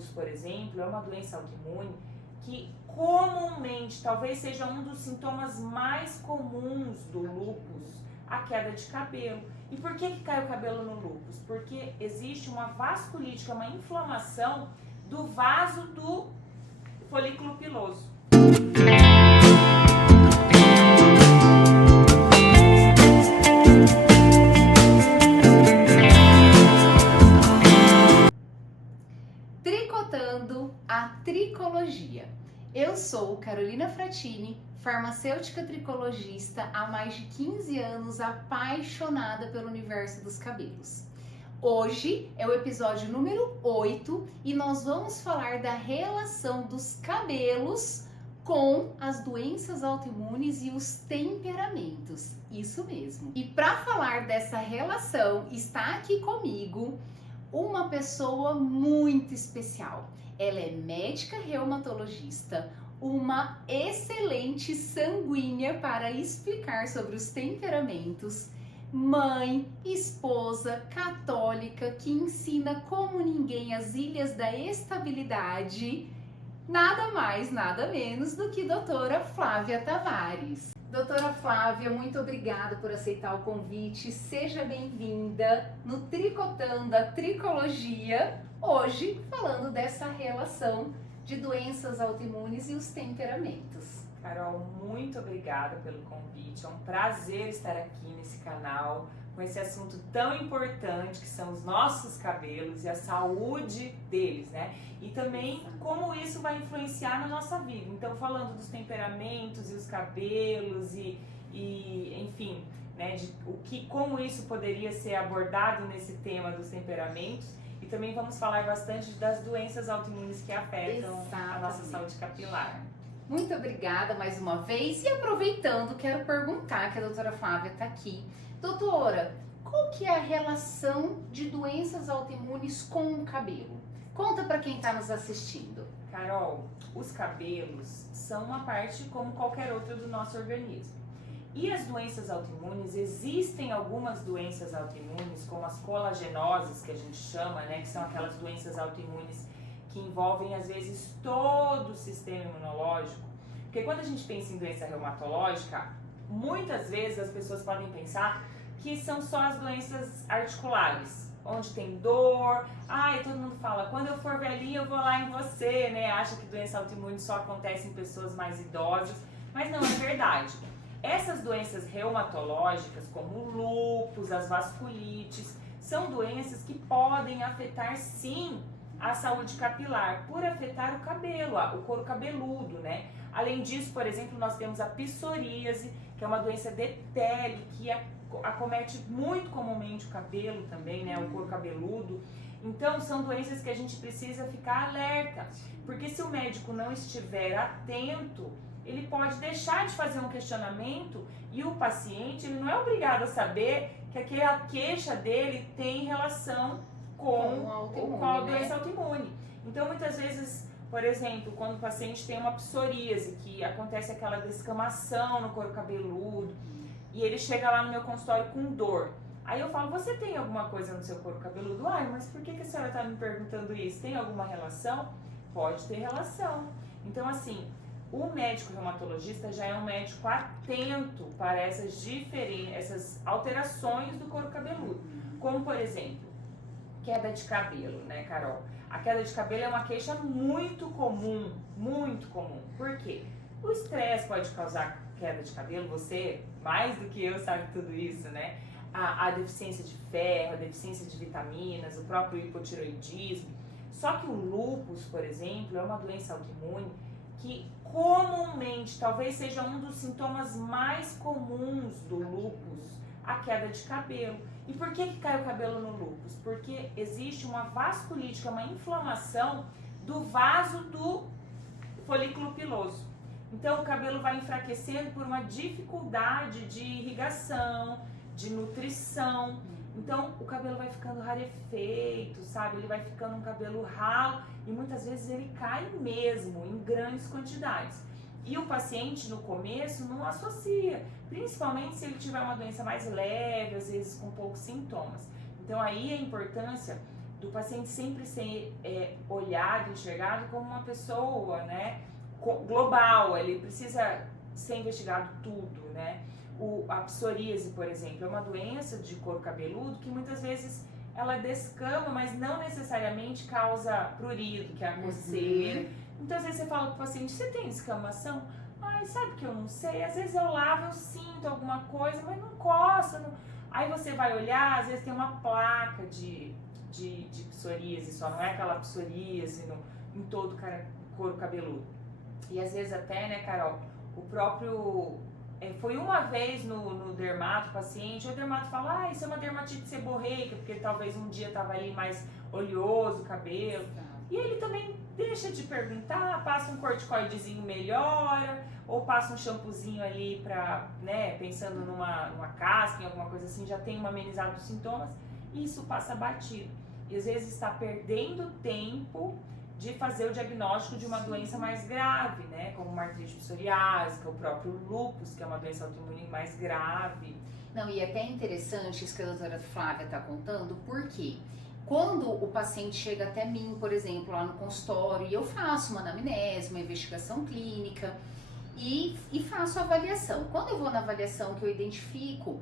lúpus, por exemplo, é uma doença autoimune que comumente, talvez seja um dos sintomas mais comuns do lúpus, a queda de cabelo. E por que cai o cabelo no lúpus? Porque existe uma vasculite, que é uma inflamação do vaso do folículo piloso. Tricotando a tricologia. Eu sou Carolina Fratini, farmacêutica tricologista há mais de 15 anos, apaixonada pelo universo dos cabelos. Hoje é o episódio número 8 e nós vamos falar da relação dos cabelos com as doenças autoimunes e os temperamentos. Isso mesmo. E para falar dessa relação, está aqui comigo uma pessoa muito especial. Ela é médica reumatologista, uma excelente sanguínea para explicar sobre os temperamentos, mãe, esposa, católica, que ensina como ninguém as ilhas da estabilidade, nada mais, nada menos do que doutora Flávia Tavares. Doutora Flávia, muito obrigada por aceitar o convite. Seja bem-vinda no Tricotando a Tricologia, hoje falando dessa relação de doenças autoimunes e os temperamentos. Carol, muito obrigada pelo convite. É um prazer estar aqui nesse canal com esse assunto tão importante que são os nossos cabelos e a saúde deles, né? E também como isso vai influenciar na nossa vida. Então, falando dos temperamentos e os cabelos e enfim, né, como isso poderia ser abordado nesse tema dos temperamentos. E também vamos falar bastante das doenças autoimunes que afetam a nossa saúde capilar. Muito obrigada mais uma vez. E aproveitando, quero perguntar, que a doutora Flávia está aqui. Doutora, qual que é a relação de doenças autoimunes com o cabelo? Conta para quem está nos assistindo. Carol, os cabelos são uma parte como qualquer outra do nosso organismo. E as doenças autoimunes, existem algumas doenças autoimunes, como as colagenoses, que a gente chama, né, que são aquelas doenças autoimunes que envolvem, às vezes, todo o sistema imunológico. Porque quando a gente pensa em doença reumatológica, muitas vezes as pessoas podem pensar que são só as doenças articulares, onde tem dor. Ai, todo mundo fala, quando eu for velhinha eu vou lá em você, né? Acha que doença autoimune só acontece em pessoas mais idosas, mas não é verdade. Essas doenças reumatológicas, como o lúpus, as vasculites, são doenças que podem afetar sim a saúde capilar, por afetar o cabelo, o couro cabeludo, né? Além disso, por exemplo, nós temos a psoríase, que é uma doença de pele que acomete muito comumente o cabelo também, né? O couro cabeludo. Então, são doenças que a gente precisa ficar alerta, porque se o médico não estiver atento, ele pode deixar de fazer um questionamento e o paciente ele não é obrigado a saber que aquela queixa dele tem relação com a doença autoimune. Então, muitas vezes, por exemplo, quando o paciente tem uma psoríase, que acontece aquela descamação no couro cabeludo, e ele chega lá no meu consultório com dor. Aí eu falo, você tem alguma coisa no seu couro cabeludo? Ai, mas por que a senhora está me perguntando isso? Tem alguma relação? Pode ter relação. Então, assim, o médico reumatologista já é um médico atento para essas alterações do couro cabeludo. Como, por exemplo, queda de cabelo, né, Carol? A queda de cabelo é uma queixa muito comum, muito comum. Por quê? O estresse pode causar queda de cabelo, você, mais do que eu, sabe tudo isso, né? A deficiência de ferro, a deficiência de vitaminas, o próprio hipotiroidismo. Só que o lúpus, por exemplo, é uma doença autoimune que comumente, talvez seja um dos sintomas mais comuns do lúpus, a queda de cabelo. E por que cai o cabelo no lúpus? Porque existe uma vasculite, que é uma inflamação do vaso do folículo piloso. Então o cabelo vai enfraquecendo por uma dificuldade de irrigação, de nutrição. Então o cabelo vai ficando rarefeito, sabe? Ele vai ficando um cabelo ralo e muitas vezes ele cai mesmo, em grandes quantidades. E o paciente no começo não associa, principalmente se ele tiver uma doença mais leve, às vezes com poucos sintomas. Então aí a importância do paciente sempre ser olhado, enxergado como uma pessoa, né, global. Ele precisa ser investigado tudo, né? A psoríase, por exemplo, é uma doença de couro cabeludo que muitas vezes ela descama, mas não necessariamente causa prurido, que é a coceira. Então, às vezes você fala pro paciente, você tem descamação? Ai, sabe que eu não sei, às vezes eu lavo, eu sinto alguma coisa, mas não coça. Não... Aí você vai olhar, às vezes tem uma placa de psoríase, só não é aquela psoríase em todo couro cabeludo. E às vezes até, né, Carol, o próprio... foi uma vez no dermato, paciente, o dermato fala, isso é uma dermatite seborreica, porque talvez um dia tava ali mais oleoso o cabelo. E ele também deixa de perguntar, passa um corticoidezinho, melhora, ou passa um shampoozinho ali pra, né, pensando numa casca, em alguma coisa assim, já tem amenizado os sintomas, e isso passa batido. E às vezes está perdendo tempo de fazer o diagnóstico de uma doença mais grave, né, como uma artrite psoriásica, o próprio lúpus, que é uma doença autoimune mais grave. Não, e é até interessante isso que a doutora Flávia está contando, porque quando o paciente chega até mim, por exemplo, lá no consultório, e eu faço uma anamnese, uma investigação clínica e faço a avaliação. Quando eu vou na avaliação que eu identifico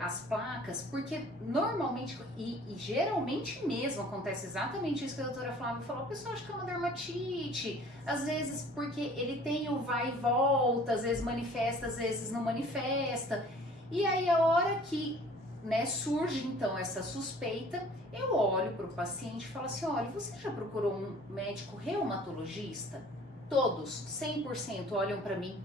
as placas, porque normalmente e geralmente mesmo acontece exatamente isso que a doutora Flávia falou, a pessoa acha que é uma dermatite, às vezes porque ele tem o vai e volta, às vezes manifesta, às vezes não manifesta, e aí a hora que, né, surge então essa suspeita, eu olho para o paciente e falo assim, olha, você já procurou um médico reumatologista? Todos, 100% olham para mim,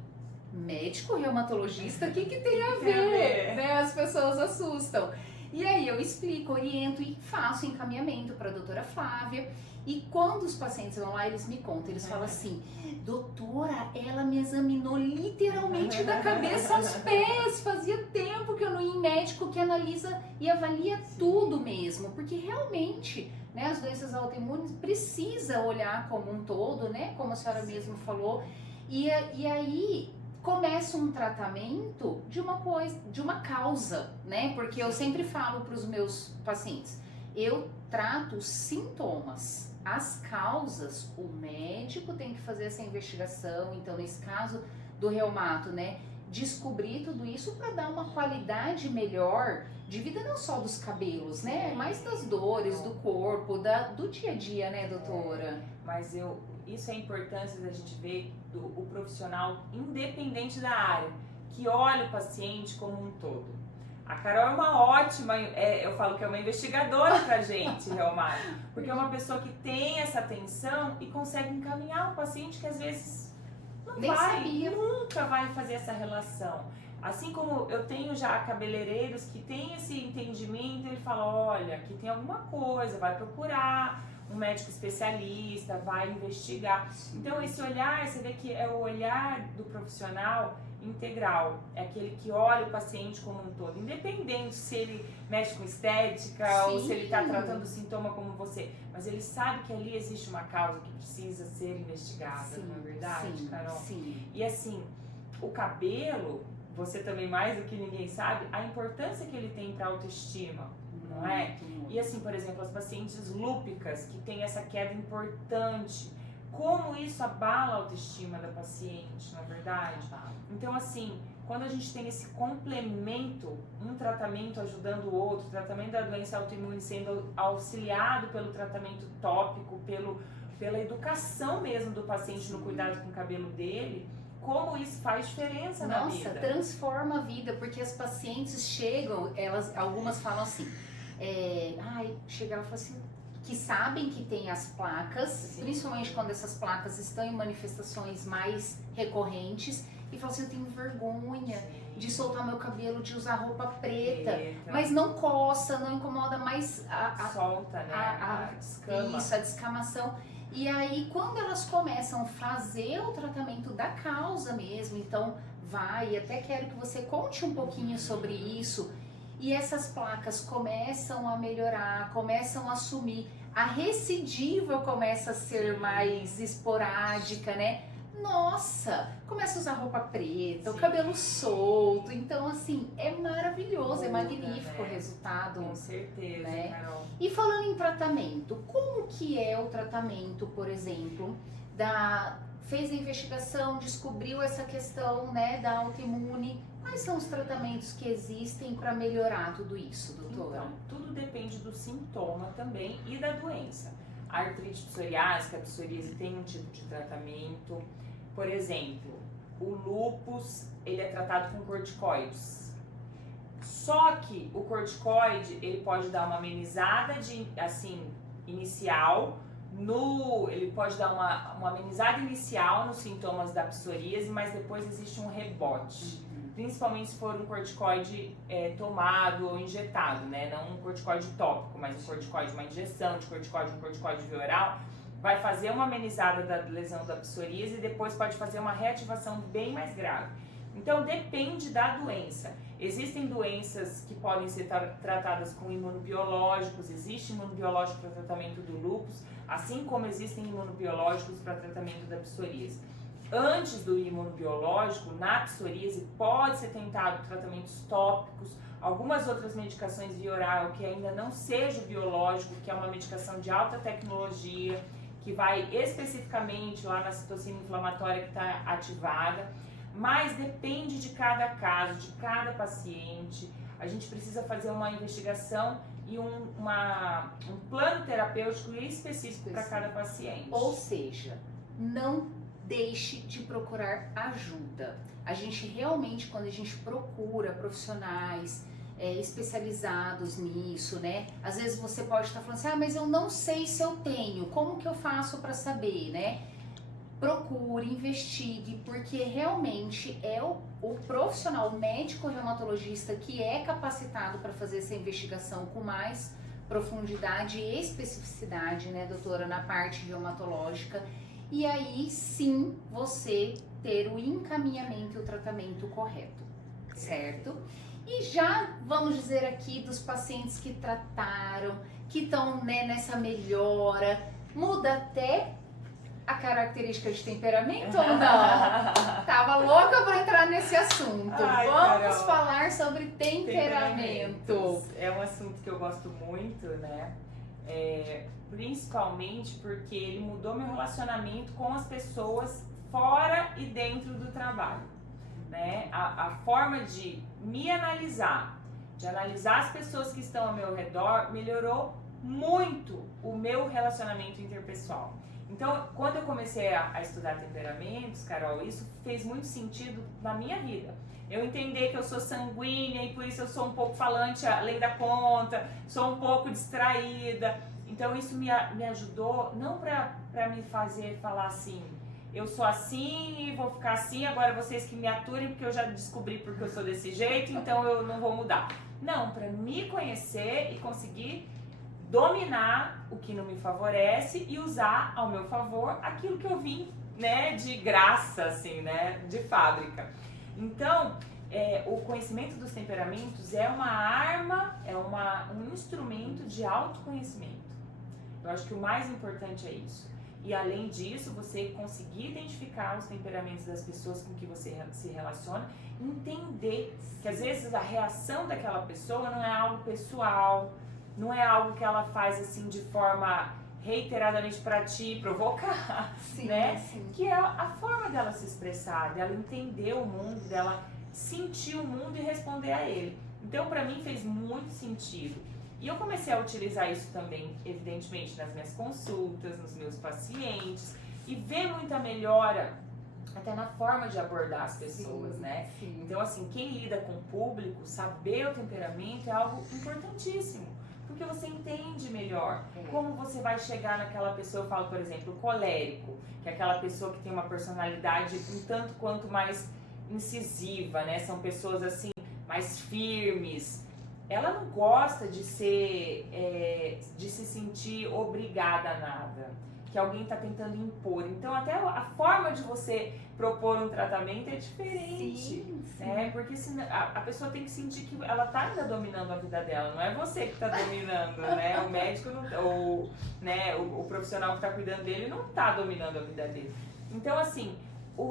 médico reumatologista, o que tem a ver? Né? As pessoas assustam. E aí eu explico, oriento e faço encaminhamento para a doutora Flávia. E quando os pacientes vão lá, eles me contam, eles falam assim, doutora, ela me examinou literalmente da cabeça aos pés, fazia tempo que eu não ia em médico que analisa e avalia tudo mesmo, porque realmente, né, as doenças autoimunes precisa olhar como um todo, né, como a senhora mesmo falou, e aí começa um tratamento de uma causa, né, porque eu sempre falo para os meus pacientes, eu trato os sintomas, as causas, o médico tem que fazer essa investigação, então nesse caso do reumato, né, descobrir tudo isso para dar uma qualidade melhor de vida, não só dos cabelos, né, mas das dores, do corpo, do dia a dia, né, doutora? Mas isso é a importância da gente ver o profissional independente da área, que olha o paciente como um todo. A Carol é uma ótima, eu falo que é uma investigadora pra gente, reumático, porque é uma pessoa que tem essa atenção e consegue encaminhar o paciente que às vezes nunca vai fazer essa relação. Assim como eu tenho já cabeleireiros que têm esse entendimento, ele fala, olha, aqui tem alguma coisa, vai procurar um médico especialista, vai investigar. Então esse olhar, você vê que é o olhar do profissional integral, é aquele que olha o paciente como um todo, independente se ele mexe com estética ou se ele está tratando o sintoma como você, mas ele sabe que ali existe uma causa que precisa ser investigada, não é verdade, Carol? Sim. E assim, o cabelo, você também mais do que ninguém sabe, a importância que ele tem para a autoestima, não é? E assim, por exemplo, as pacientes lúpicas que têm essa queda importante, como isso abala a autoestima da paciente, não é verdade? Então, assim, quando a gente tem esse complemento, um tratamento ajudando o outro, o tratamento da doença autoimune sendo auxiliado pelo tratamento tópico, pela educação mesmo do paciente no cuidado com o cabelo dele, como isso faz diferença na vida. Nossa, transforma a vida, porque as pacientes chegam, algumas falam assim, chega ela e fala assim, que sabem que tem as placas, principalmente quando essas placas estão em manifestações mais recorrentes, e fala assim, eu tenho vergonha de soltar meu cabelo, de usar roupa preta, mas não coça, não incomoda, mais solta, né? A descama. Isso, a descamação. E aí, quando elas começam a fazer o tratamento da causa mesmo, então vai, até quero que você conte um pouquinho sobre isso, e essas placas começam a melhorar, começam a sumir, a recidiva começa a ser mais esporádica, né? nossa, começa a usar roupa preta, o Sim. cabelo solto. Então, assim, é maravilhoso, é Muda, magnífico né? o resultado. Com certeza, Né? Carol. E falando em tratamento, como que é o tratamento, por exemplo, fez a investigação, descobriu essa questão, né, da autoimune? Quais são os tratamentos que existem para melhorar tudo isso, doutora? Então, tudo depende do sintoma também e da doença. A artrite psoriásica, a psoríase tem um tipo de tratamento. Por exemplo, o lúpus, ele é tratado com corticoides. Só que o corticoide, ele pode dar uma amenizada inicial, ele pode dar uma amenizada inicial nos sintomas da psoríase, mas depois existe um rebote. Principalmente se for um corticoide tomado ou injetado, né? Não um corticoide tópico, mas um corticoide, uma injeção de corticoide, um corticoide via oral, vai fazer uma amenizada da lesão da psoríase e depois pode fazer uma reativação bem mais grave. Então depende da doença. Existem doenças que podem ser tratadas com imunobiológicos, existe imunobiológico para tratamento do lúpus, assim como existem imunobiológicos para tratamento da psoríase. Antes do imunobiológico, na psoríase, pode ser tentado tratamentos tópicos, algumas outras medicações via oral que ainda não seja o biológico, que é uma medicação de alta tecnologia, que vai especificamente lá na citocina inflamatória que está ativada, mas depende de cada caso, de cada paciente. A gente precisa fazer uma investigação e um plano terapêutico específico para cada paciente. Ou seja, não deixe de procurar ajuda. A gente realmente, quando a gente procura profissionais especializados nisso, né? Às vezes você pode estar falando assim, mas eu não sei se eu tenho, como que eu faço para saber, né? Procure, investigue, porque realmente é o profissional, o médico reumatologista que é capacitado para fazer essa investigação com mais profundidade e especificidade, né, doutora, na parte reumatológica. E aí sim você ter o encaminhamento e o tratamento correto, certo? E já vamos dizer aqui dos pacientes que trataram, que estão, né, nessa melhora, muda até a característica de temperamento ou não? Tava louca para entrar nesse assunto. Ai, Vamos Carol. falar sobre temperamento. É um assunto que eu gosto muito, né? Principalmente porque ele mudou meu relacionamento com as pessoas fora e dentro do trabalho, né? A forma de me analisar, de analisar as pessoas que estão ao meu redor, melhorou muito o meu relacionamento interpessoal. Então, quando eu comecei a estudar temperamentos, Carol, isso fez muito sentido na minha vida. Eu entender que eu sou sanguínea e por isso eu sou um pouco falante além da conta, sou um pouco distraída. Então isso me ajudou, não para me fazer falar assim, eu sou assim e vou ficar assim, agora vocês que me aturem porque eu já descobri porque eu sou desse jeito, então eu não vou mudar. Não, para me conhecer e conseguir dominar o que não me favorece e usar ao meu favor aquilo que eu vim, né, de graça, assim, né, de fábrica. Então, o conhecimento dos temperamentos é uma arma, um instrumento de autoconhecimento. Eu acho que o mais importante é isso. E além disso, você conseguir identificar os temperamentos das pessoas com que você se relaciona, entender que às vezes a reação daquela pessoa não é algo pessoal, não é algo que ela faz assim de forma reiteradamente para te provocar, Sim, né? sim. Que é a forma dela se expressar, dela entender o mundo, dela sentir o mundo e responder a ele. Então, para mim, fez muito sentido. E eu comecei a utilizar isso também, evidentemente, nas minhas consultas, nos meus pacientes, e ver muita melhora até na forma de abordar as pessoas, Sim, né? sim. Então, assim, quem lida com o público, saber o temperamento é algo importantíssimo, porque você entende melhor como você vai chegar naquela pessoa. Eu falo, por exemplo, o colérico, que é aquela pessoa que tem uma personalidade um tanto quanto mais incisiva, né? São pessoas, assim, mais firmes. Ela não gosta de se sentir obrigada a nada, que alguém está tentando impor. Então, até a forma de você propor um tratamento é diferente. Sim, sim. Né? Porque a pessoa tem que sentir que ela está ainda dominando a vida dela, não é você que está dominando, né? O médico, ou né, o profissional que está cuidando dele não está dominando a vida dele. Então, assim,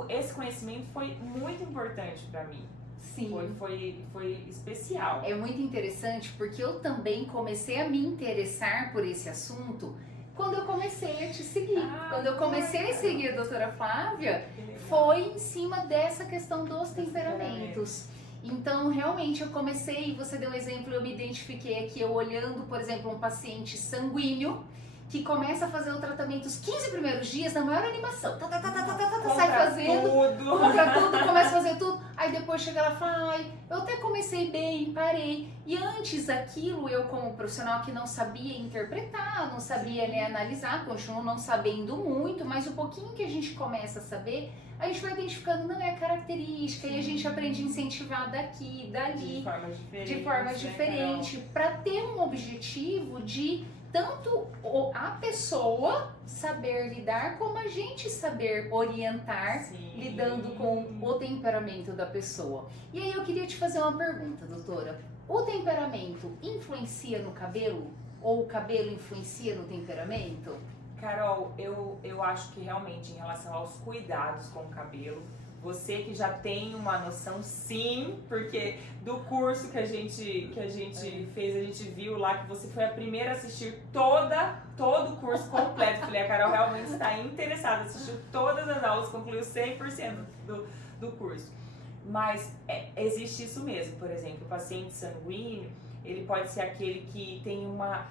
esse conhecimento foi muito importante para mim. Sim. Foi especial. É muito interessante porque eu também comecei a me interessar por esse assunto quando eu comecei a te seguir. Quando eu comecei a seguir a doutora Flávia, foi em cima dessa questão dos temperamentos. Então, realmente, eu comecei, você deu um exemplo, eu me identifiquei aqui, eu olhando, por exemplo, um paciente sanguíneo, que começa a fazer o tratamento os 15 primeiros dias na maior animação. Sai fazendo, compra tudo, começa a fazer tudo. Aí depois chega lá e fala, ai, eu até comecei bem, parei. E antes aquilo, eu como profissional que não sabia interpretar, não sabia analisar, continuo não sabendo muito, mas o pouquinho que a gente começa a saber, a gente vai identificando, não é característica, e a gente aprende a incentivar daqui, dali, de formas diferentes, para ter um objetivo de tanto a pessoa saber lidar, como a gente saber orientar, lidando com o temperamento da pessoa. E aí eu queria te fazer uma pergunta, doutora. O temperamento influencia no cabelo? Ou o cabelo influencia no temperamento? Carol, eu acho que realmente em relação aos cuidados com o cabelo, você que já tem uma noção, sim, porque do curso que a gente fez, a gente viu lá que você foi a primeira a assistir todo o curso completo. Falei, a Carol realmente está interessada, assistiu todas as aulas, concluiu 100% do curso. Mas existe isso mesmo, por exemplo, o paciente sanguíneo, ele pode ser aquele que tem uma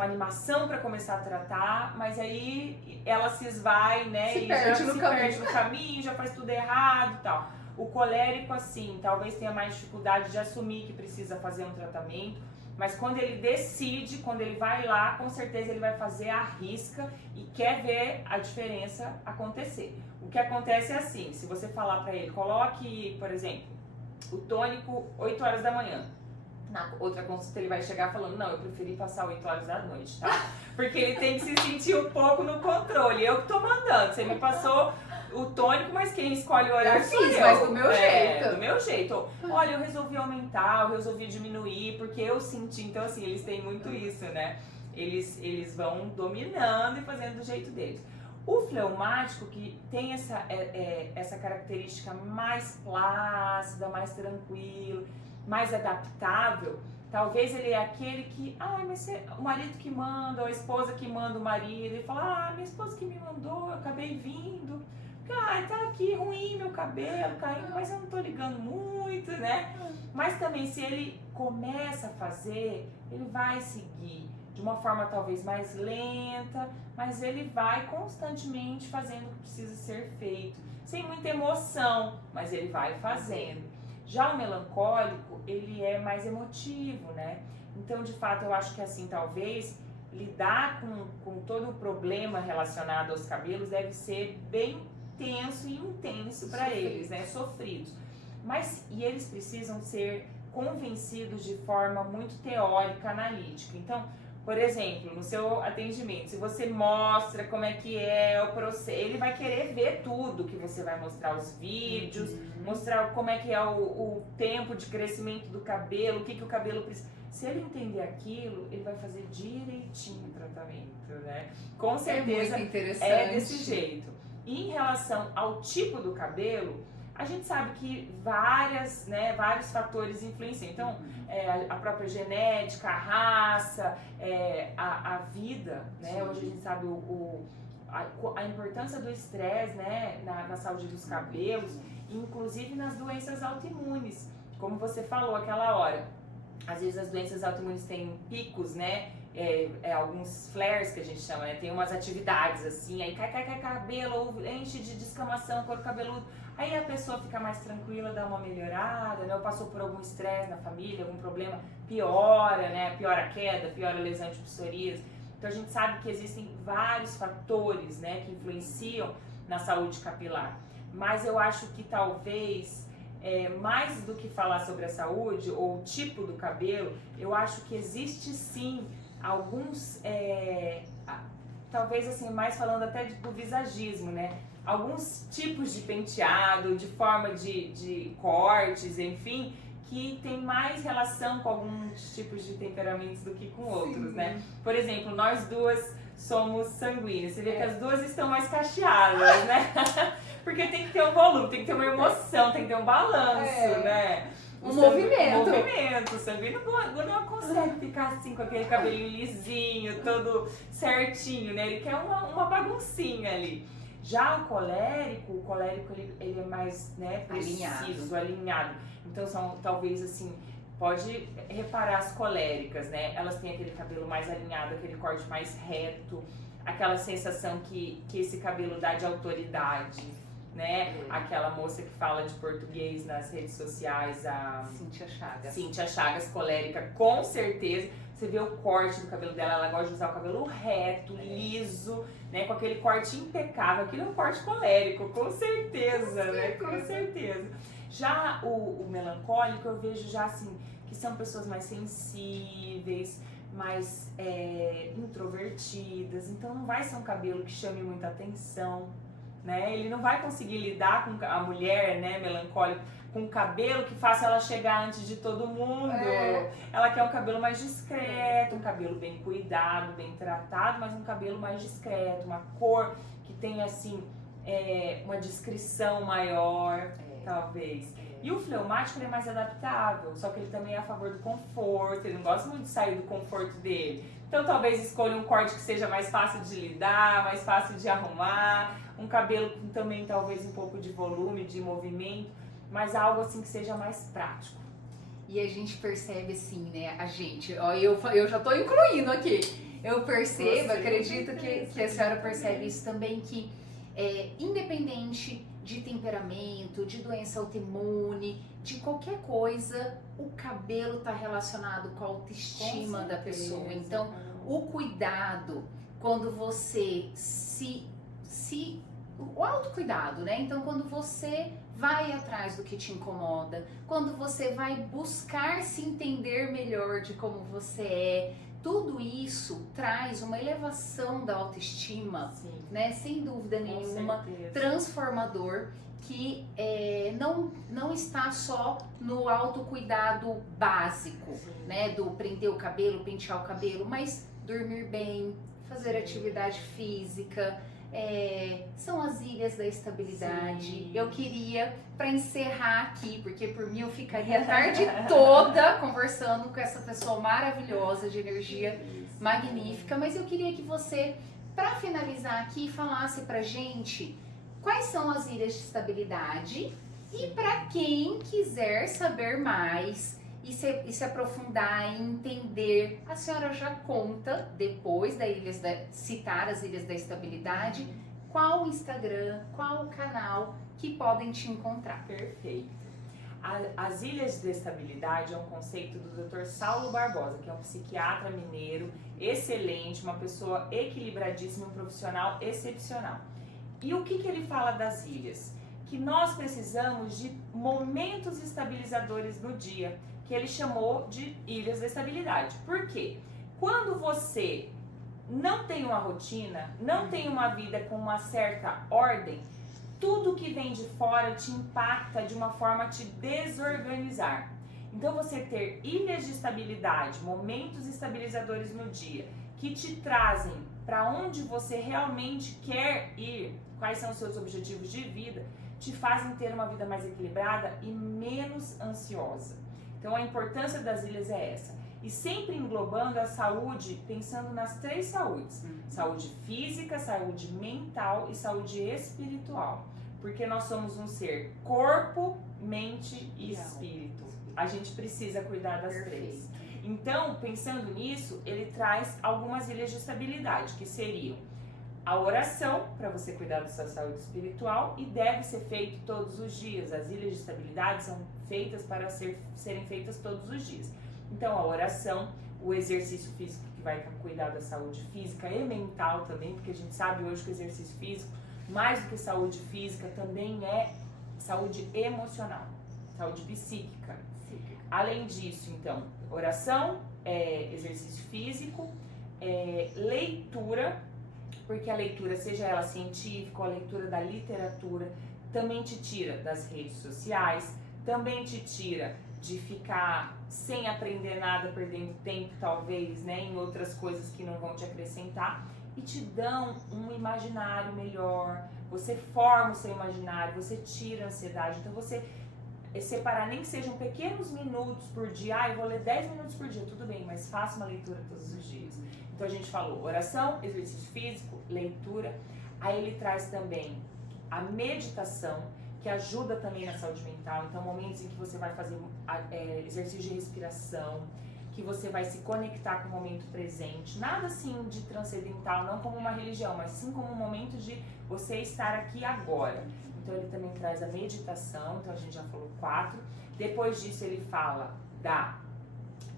animação para começar a tratar, mas aí ela se esvai, né? Se perde no caminho, já faz tudo errado e tal. O colérico, assim, talvez tenha mais dificuldade de assumir que precisa fazer um tratamento, mas quando ele decide, quando ele vai lá, com certeza ele vai fazer a risca e quer ver a diferença acontecer. O que acontece é assim, se você falar para ele, coloque, por exemplo, o tônico 8 horas da manhã. Na outra consulta ele vai chegar falando, não, eu preferi passar 8 horas da noite, tá? Porque ele tem que se sentir um pouco no controle. Eu que tô mandando, você me passou o tônico, mas quem escolhe o horário sou eu. Mas do meu jeito. Do meu jeito. Olha, eu resolvi aumentar, eu resolvi diminuir, porque eu senti. Então, assim, eles têm muito isso, né? Eles vão dominando e fazendo do jeito deles. O fleumático, que tem essa característica mais plácida, mais tranquilo, mais adaptável, talvez ele é aquele que, mas o marido que manda, ou a esposa que manda o marido, e fala, minha esposa que me mandou, eu acabei vindo, porque, tá aqui ruim meu cabelo, caindo, mas eu não tô ligando muito, né? Mas também, se ele começa a fazer, ele vai seguir de uma forma talvez mais lenta, mas ele vai constantemente fazendo o que precisa ser feito, sem muita emoção, mas ele vai fazendo. Já o melancólico, ele é mais emotivo, né? Então, de fato, eu acho que assim, talvez, lidar com todo o problema relacionado aos cabelos deve ser bem tenso e intenso para eles, né? Sofridos. E eles precisam ser convencidos de forma muito teórica, analítica. Então, por exemplo, no seu atendimento, se você mostra como é que é o processo, ele vai querer ver tudo que você vai mostrar, os vídeos, mostrar como é que é o tempo de crescimento do cabelo, o que o cabelo precisa. Se ele entender aquilo, ele vai fazer direitinho o tratamento, né? Com certeza é desse jeito. E em relação ao tipo do cabelo, a gente sabe que vários fatores influenciam. Então, a própria genética, a raça, a vida, né? Hoje a gente sabe a importância do estresse, né? Na saúde dos cabelos, inclusive nas doenças autoimunes. Como você falou aquela hora, às vezes as doenças autoimunes têm picos, né? Alguns flares que a gente chama, né? Tem umas atividades assim, aí cai cabelo, enche de descamação, couro cabeludo. Aí a pessoa fica mais tranquila, dá uma melhorada, né? Ou passou por algum estresse na família, algum problema, piora, né? Piora a queda, piora a lesão de psoríase. Então a gente sabe que existem vários fatores, né? Que influenciam na saúde capilar. Mas eu acho que talvez, mais do que falar sobre a saúde ou o tipo do cabelo, eu acho que existe sim alguns, talvez assim, mais falando até do visagismo, né? Alguns tipos de penteado, de forma de cortes, enfim, que tem mais relação com alguns tipos de temperamentos do que com outros, né? Por exemplo, nós duas somos sanguíneos. Você vê que as duas estão mais cacheadas, né? Porque tem que ter um volume, tem que ter uma emoção, tem que ter um balanço, né? Um movimento. Um movimento. O sanguíneo não consegue ficar assim com aquele cabelinho lisinho, todo certinho, né? Ele quer uma baguncinha ali. Já o colérico ele é mais, né, preciso, alinhado. Então são talvez assim, pode reparar as coléricas, né? Elas têm aquele cabelo mais alinhado, aquele corte mais reto, aquela sensação que esse cabelo dá de autoridade, né? Aquela moça que fala de português nas redes sociais, a Cíntia Chagas, colérica, com certeza. Você vê o corte do cabelo dela, ela gosta de usar o cabelo reto, liso, né? Com aquele corte impecável. Aquilo é um corte colérico, com certeza, né? Com certeza. Já o melancólico, eu vejo já assim, que são pessoas mais sensíveis, mais introvertidas. Então não vai ser um cabelo que chame muita atenção, né? Ele não vai conseguir lidar com a mulher, né, melancólica, com um cabelo que faça ela chegar antes de todo mundo. Ela quer um cabelo mais discreto, um cabelo bem cuidado, bem tratado, mas um cabelo mais discreto, uma cor que tenha assim uma descrição maior, talvez. E o fleumático ele é mais adaptável, só que ele também é a favor do conforto, ele não gosta muito de sair do conforto dele. Então talvez escolha um corte que seja mais fácil de lidar, mais fácil de arrumar, um cabelo com também talvez um pouco de volume, de movimento, mas algo assim que seja mais prático. E a gente percebe assim, né, ó, eu já tô incluindo aqui, eu percebo, acredito que a senhora percebe isso também, que independente de temperamento, de doença autoimune, de qualquer coisa, o cabelo está relacionado com a autoestima da pessoa. Então, o cuidado, quando você o autocuidado, né? Então, quando você vai atrás do que te incomoda, quando você vai buscar se entender melhor de como você é, tudo isso traz uma elevação da autoestima, né? Sem dúvida nenhuma, transformador, que não está só no autocuidado básico, né? Do prender o cabelo, pentear o cabelo, mas dormir bem, fazer atividade física, são as ilhas da estabilidade. Sim. Eu queria, para encerrar aqui, porque por mim eu ficaria a tarde toda conversando com essa pessoa maravilhosa, de energia magnífica, mas eu queria que você, para finalizar aqui, falasse pra gente quais são as ilhas de estabilidade. E para quem quiser saber mais e se aprofundar e entender, a senhora já conta, depois citar as Ilhas da Estabilidade, qual o Instagram, qual o canal que podem te encontrar. Perfeito. As Ilhas da Estabilidade é um conceito do Dr. Saulo Barbosa, que é um psiquiatra mineiro excelente, uma pessoa equilibradíssima, um profissional excepcional. E o que ele fala das ilhas? Que nós precisamos de momentos estabilizadores no dia, que ele chamou de ilhas da estabilidade. Por quê? Quando você não tem uma rotina, não tem uma vida com uma certa ordem, tudo que vem de fora te impacta de uma forma a te desorganizar. Então você ter ilhas de estabilidade, momentos estabilizadores no dia, que te trazem para onde você realmente quer ir, quais são os seus objetivos de vida, te fazem ter uma vida mais equilibrada e menos ansiosa. Então a importância das ilhas é essa. E sempre englobando a saúde, pensando nas 3 saúdes. Saúde física, saúde mental e saúde espiritual. Porque nós somos um ser corpo, mente e espírito. A gente precisa cuidar das 3. Então, pensando nisso, ele traz algumas ilhas de estabilidade, que seriam a oração, para você cuidar da sua saúde espiritual, e deve ser feito todos os dias. As ilhas de estabilidade são feitas para serem feitas todos os dias. Então, a oração, o exercício físico, que vai cuidar da saúde física e mental também, porque a gente sabe hoje que o exercício físico, mais do que saúde física, também é saúde emocional, saúde psíquica. Além disso, então, oração, exercício físico, leitura, porque a leitura, seja ela científica ou a leitura da literatura, também te tira das redes sociais, também te tira de ficar sem aprender nada, perdendo tempo talvez, né, em outras coisas que não vão te acrescentar. e te dão um imaginário melhor. Você forma o seu imaginário, você tira a ansiedade. Então você separar, nem que sejam pequenos minutos por dia. Eu vou ler 10 minutos por dia, tudo bem, mas faça uma leitura todos os dias. Então a gente falou oração, exercício físico, leitura. Aí ele traz também a meditação, que ajuda também na saúde mental. Então momentos em que você vai fazer exercício de respiração, que você vai se conectar com o momento presente. Nada assim de transcendental, não como uma religião, mas sim como um momento de você estar aqui agora. Então ele também traz a meditação, então a gente já falou 4. Depois disso ele fala da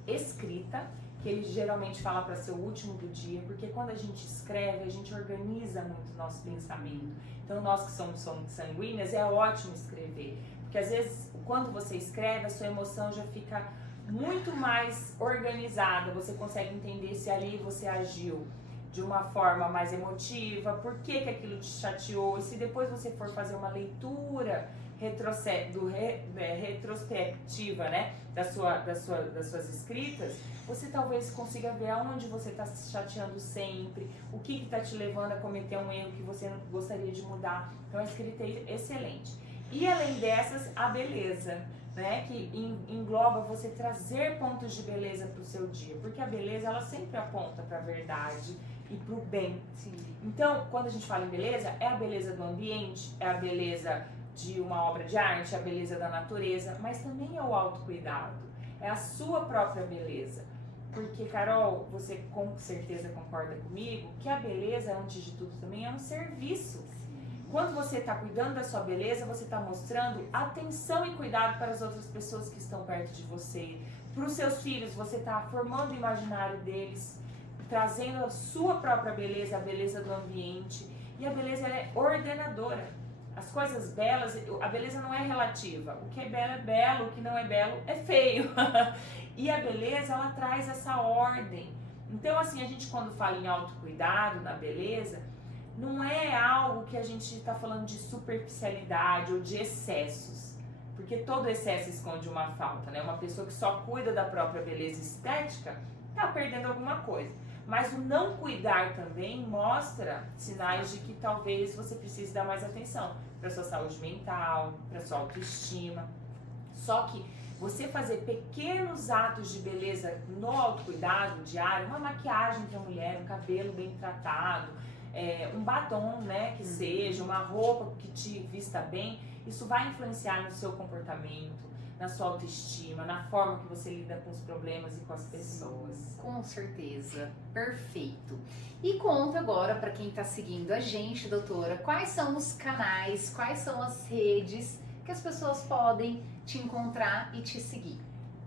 escrita, que ele geralmente fala para ser o último do dia, porque quando a gente escreve, a gente organiza muito o nosso pensamento. Então nós que somos sanguíneas, é ótimo escrever, porque às vezes quando você escreve, a sua emoção já fica muito mais organizada, você consegue entender se ali você agiu de uma forma mais emotiva, por que aquilo te chateou, e se depois você for fazer uma leitura retrospectiva, né, das suas escritas, você talvez consiga ver aonde você está se chateando sempre, o que está te levando a cometer um erro que você não gostaria de mudar. Então a escrita é excelente. E além dessas, a beleza, né, que engloba você trazer pontos de beleza para o seu dia, porque a beleza ela sempre aponta para a verdade e para o bem. Sim. Então, quando a gente fala em beleza, é a beleza do ambiente, é a beleza de uma obra de arte, é a beleza da natureza, mas também é o autocuidado, é a sua própria beleza. Porque, Carol, você com certeza concorda comigo que a beleza, antes de tudo, também é um serviço. Quando você está cuidando da sua beleza, você está mostrando atenção e cuidado para as outras pessoas que estão perto de você. Para os seus filhos, você está formando o imaginário deles, trazendo a sua própria beleza, a beleza do ambiente. E a beleza ela é ordenadora. As coisas belas, a beleza não é relativa. O que é belo, o que não é belo é feio. E a beleza, ela traz essa ordem. Então, assim, a gente quando fala em autocuidado, na beleza, não é algo que a gente está falando de superficialidade ou de excessos. Porque todo excesso esconde uma falta, né? Uma pessoa que só cuida da própria beleza estética está perdendo alguma coisa. Mas o não cuidar também mostra sinais de que talvez você precise dar mais atenção para sua saúde mental, para sua autoestima. Só que você fazer pequenos atos de beleza no autocuidado diário, uma maquiagem para mulher, um cabelo bem tratado, um batom, né, que seja, uma roupa que te vista bem, isso vai influenciar no seu comportamento, na sua autoestima, na forma que você lida com os problemas e com as pessoas. Com certeza, perfeito. E conta agora para quem está seguindo a gente, doutora, quais são os canais, quais são as redes que as pessoas podem te encontrar e te seguir.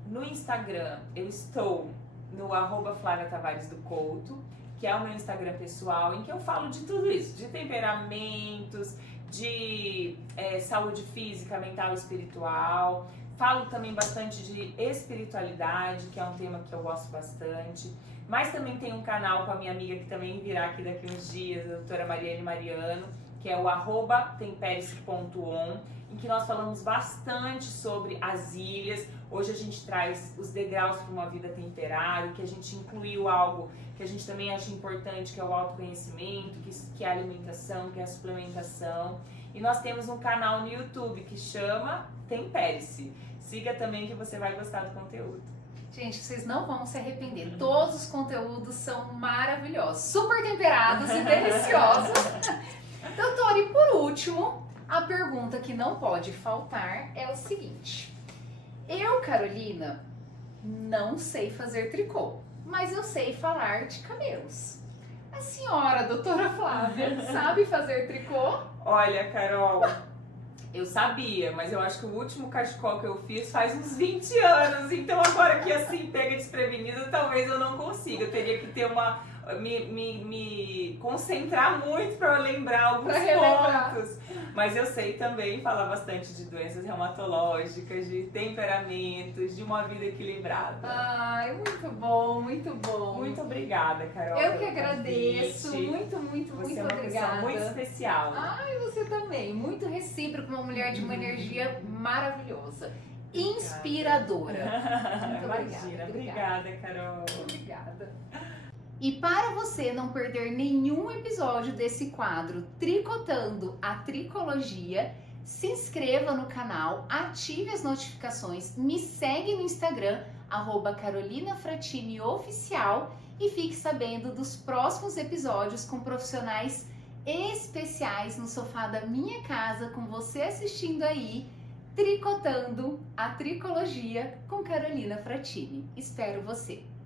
No Instagram, eu estou no @FlaviaTavaresDoCouto, que é o meu Instagram pessoal, em que eu falo de tudo isso, de temperamentos, de saúde física, mental e espiritual. Falo também bastante de espiritualidade, que é um tema que eu gosto bastante. Mas também tem um canal com a minha amiga que também virá aqui daqui uns dias, a doutora Mariane Mariano, que é o @temperice.on, em que nós falamos bastante sobre as ilhas. Hoje a gente traz os degraus para uma vida temperada, que a gente incluiu algo que a gente também acha importante, que é o autoconhecimento, que é a alimentação, que é a suplementação. E nós temos um canal no YouTube que chama Tempere-se. Siga também que você vai gostar do conteúdo. Gente, vocês não vão se arrepender. Todos os conteúdos são maravilhosos, super temperados e deliciosos. Doutora, e por último, a pergunta que não pode faltar é o seguinte. Eu, Carolina, não sei fazer tricô, mas eu sei falar de cabelos. A senhora, doutora Flávia, sabe fazer tricô? Olha, Carol, eu sabia, mas eu acho que o último cachecol que eu fiz faz uns 20 anos, então agora que assim pega desprevenida, talvez eu não consiga. Eu teria que ter me concentrar muito para lembrar alguns pontos. Mas eu sei também falar bastante de doenças reumatológicas, de temperamentos, de uma vida equilibrada. Ai, muito bom, muito bom. Muito obrigada, Carol. Eu que agradeço. Muito, muito, você muito é uma obrigada. pessoa muito especial. Ai, você também. Muito recíproco, uma mulher de uma energia maravilhosa. Inspiradora. Muito Imagina, obrigada, Carol. Obrigada. E para você não perder nenhum episódio desse quadro Tricotando a Tricologia, se inscreva no canal, ative as notificações, me segue no Instagram, @carolinafratini_oficial, e fique sabendo dos próximos episódios com profissionais especiais no sofá da minha casa, com você assistindo aí, Tricotando a Tricologia com Carolina Fratini. Espero você!